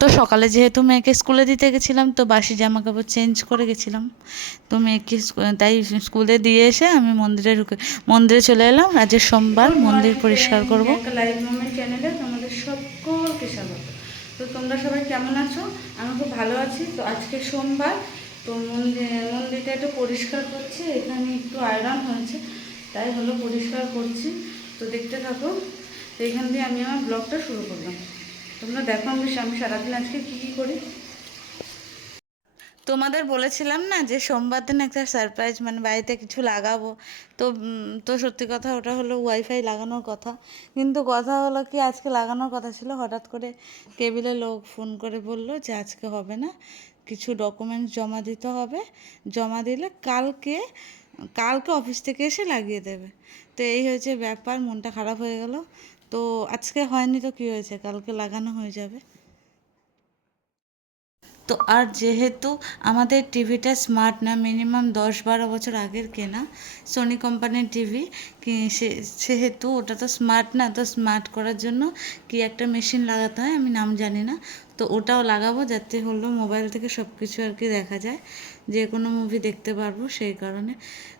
তো সকালে যেহেতু মেয়েকে স্কুলে দিতে গেছিলাম, তো বাসি জামা কাপড় চেঞ্জ করে গেছিলাম। তো মেয়েকে তাই স্কুলে দিয়ে এসে আমি মন্দিরে চলে এলাম। আজ সোমবার, মন্দির পরিষ্কার করবো। লাইভ মোমেন্ট চ্যানেলে তোমাদের সকলকে স্বাগত। তো তোমরা সবাই কেমন আছো? আমি খুব ভালো আছি। তো আজকে সোমবার, তো মন্দিরটা একটু পরিষ্কার করছি। এখানে একটু আয়রন হয়েছে, তাই হলো পরিষ্কার করছি। তো দেখতে থাকো। তো এখান দিয়ে আমি আমার ব্লগটা শুরু করলাম। তোমরা দেখো আমি সারাদিন আজকে কী করি। তোমাদের বলেছিলাম না যে সোমবার দিন একটা সারপ্রাইজ, মানে বাড়িতে কিছু লাগাবো। তো তো সত্যি কথা ওটা হলো ওয়াইফাই লাগানোর কথা। কিন্তু কথা হলো কি, আজকে লাগানোর কথা ছিল, হঠাৎ করে কেবিলে লোক ফোন করে বলল যে আজকে হবে না, কিছু ডকুমেন্টস জমা দিতে হবে, জমা দিলে কালকে কালকে অফিস থেকে এসে লাগিয়ে দেবে। তো এই হয়েছে ব্যাপার, মনটা খারাপ হয়ে গেল। তো আজকে হয়নি তো কী হয়েছে, কালকে লাগানো হয়ে যাবে। তো আর যেহেতু আমাদের টিভিটা স্মার্ট না, মিনিমাম 10-12 বছর আগের কেনা সোনি কোম্পানির টিভি, সেহেতু ওটা তো স্মার্ট না। তো স্মার্ট করার জন্য কি একটা মেশিন লাগাতে হয়, আমি নাম জানি না। তো ওটাও লাগাবো, যাতে হলো মোবাইল থেকে সব কিছু আর কি দেখা যায়, যে কোনো মুভি দেখতে পারবো। সেই কারণে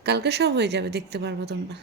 কালকে সব হয়ে যাবে, দেখতে পারবো তোমরা।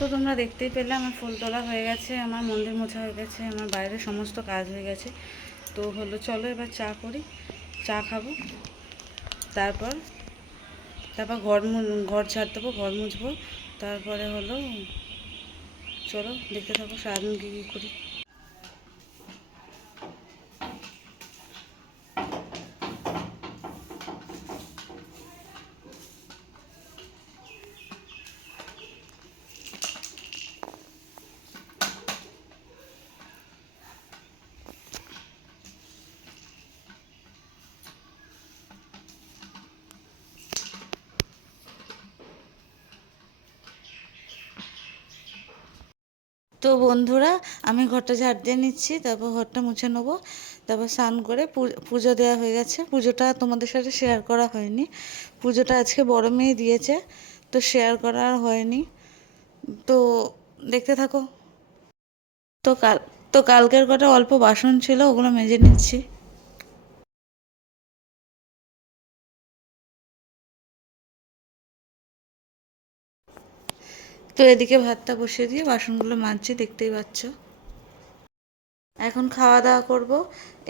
তো তোমরা দেখতেই পেলে আমার ফুল তোলা হয়ে গেছে, আমার মন্দির মোছা হয়ে গেছে, আমার বাইরের সমস্ত কাজ হয়ে গেছে। তো হলো চলো এবার চা করি, চা খাবো, তারপর তারপর ঘর ঝাড় দেবো, ঘর মুছবো। তারপরে হলো চলো দেখতে থাকো সারাদিন কী কী করি। তো বন্ধুরা, আমি ঘরটা ঝাড় দিয়ে নিচ্ছি, তারপর ঘরটা মুছে নেবো। তারপর স্নান করে পুজো দেওয়া হয়ে গেছে। পুজোটা তোমাদের সাথে শেয়ার করা হয়নি, পুজোটা আজকে বড় মেয়ে দিয়েছে, তো শেয়ার করা আর হয়নি। তো দেখতে থাকো। তো কালকের কটা অল্প বাসন ছিল, ওগুলো মেজে নিচ্ছি। তো এদিকে ভাতটা বসিয়ে দিয়ে বাসনগুলো মাজছি, দেখতেই পাচ্ছ। এখন খাওয়া দাওয়া করব।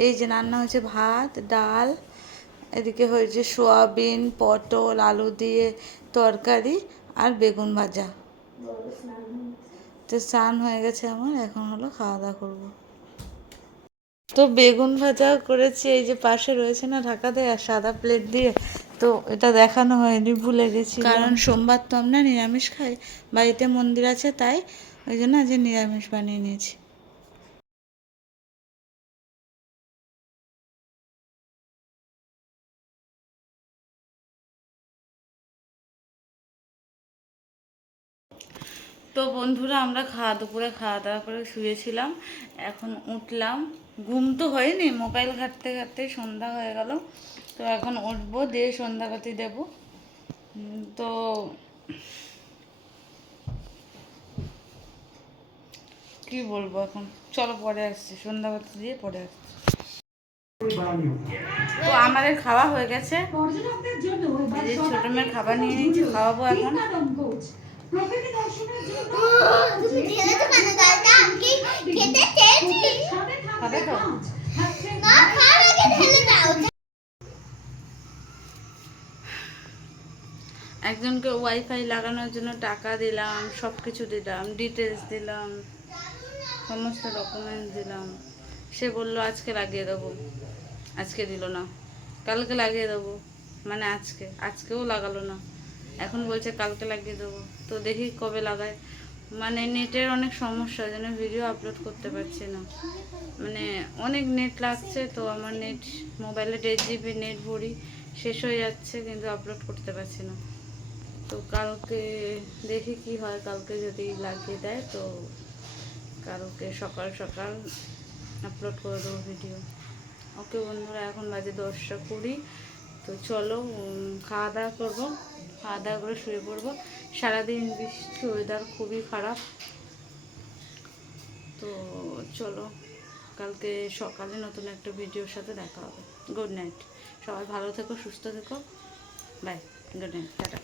এই যে রান্না হয়েছে ভাত, ডাল, এদিকে হয়েছে সোয়াবিন, পটল, আলু দিয়ে তরকারি, আর বেগুন ভাজা। তো স্নান হয়ে গেছে আমার, এখন হলো খাওয়া দাওয়া করবো। তো বেগুন ভাজা করেছি, এই যে পাশে রয়েছে না ঢাকা দেয় আর সাদা প্লেট দিয়ে। তো এটা দেখানো হয়নি, ভুলে গেছি, কারণ সোমবার তো আমরা নিরামিষ খাই, বাড়িতে মন্দির আছে, তাই ওই জন্য আজ নিরামিষ বানিয়ে নিয়েছি। তো বন্ধুরা, আমরা দুপুরে খাওয়া দাওয়া করে শুয়েছিলাম, এখন উঠলাম। ঘুম তো হয়নি, মোবাইল ঘাঁটতে ঘাঁটতে সন্ধ্যা হয়ে গেল। তো এখন উঠবো, দিয়ে সন্ধ্যাবাতি দেবো। তো কি বলবো এখন, চলো পরে আসছি, সন্ধ্যাবাতি দিয়ে পরে আসছি। তো আমাদের খাওয়া হয়ে গেছে, এই যে ছোট মেয়ের খাবার নিয়ে নিয়েছি, খাওয়াবো এখন। খাবে তো? একজনকে ওয়াইফাই লাগানোর জন্য টাকা দিলাম, সব কিছু দিলাম, ডিটেলস দিলাম, সমস্ত ডকুমেন্টস দিলাম। সে বললো আজকে লাগিয়ে দেবো, আজকে দিল না। কালকে লাগিয়ে দেবো, মানে আজকেও লাগালো না। এখন বলছে কালকে লাগিয়ে দেবো। তো দেখি কবে লাগায়। মানে নেটের অনেক সমস্যা, যেন ভিডিও আপলোড করতে পারছি না। মানে অনেক নেট লাগছে, তো আমার নেট মোবাইলে 1.5 GB নেট ভরি, শেষ হয়ে যাচ্ছে, কিন্তু আপলোড করতে পারছি না। তো কালকে দেখি কি হয়, কালকে যদি লাগিয়ে দেয় তো কালকে সকাল সকাল আপলোড করে দেবো ভিডিও। ওকে বন্ধুরা, এখন বাজে 10টা 20। তো চলো খাওয়া দাওয়া করবো, খাওয়া দাওয়া করে শুয়ে পড়বো। সারাদিন বৃষ্টি, ওয়েদার খুবই খারাপ। তো চলো কালকে সকালে নতুন একটা ভিডিওর সাথে দেখা হবে। গুড নাইট, সবাই ভালো থেকো, সুস্থ থেকো, বাই, গুড নাইট, টাটা।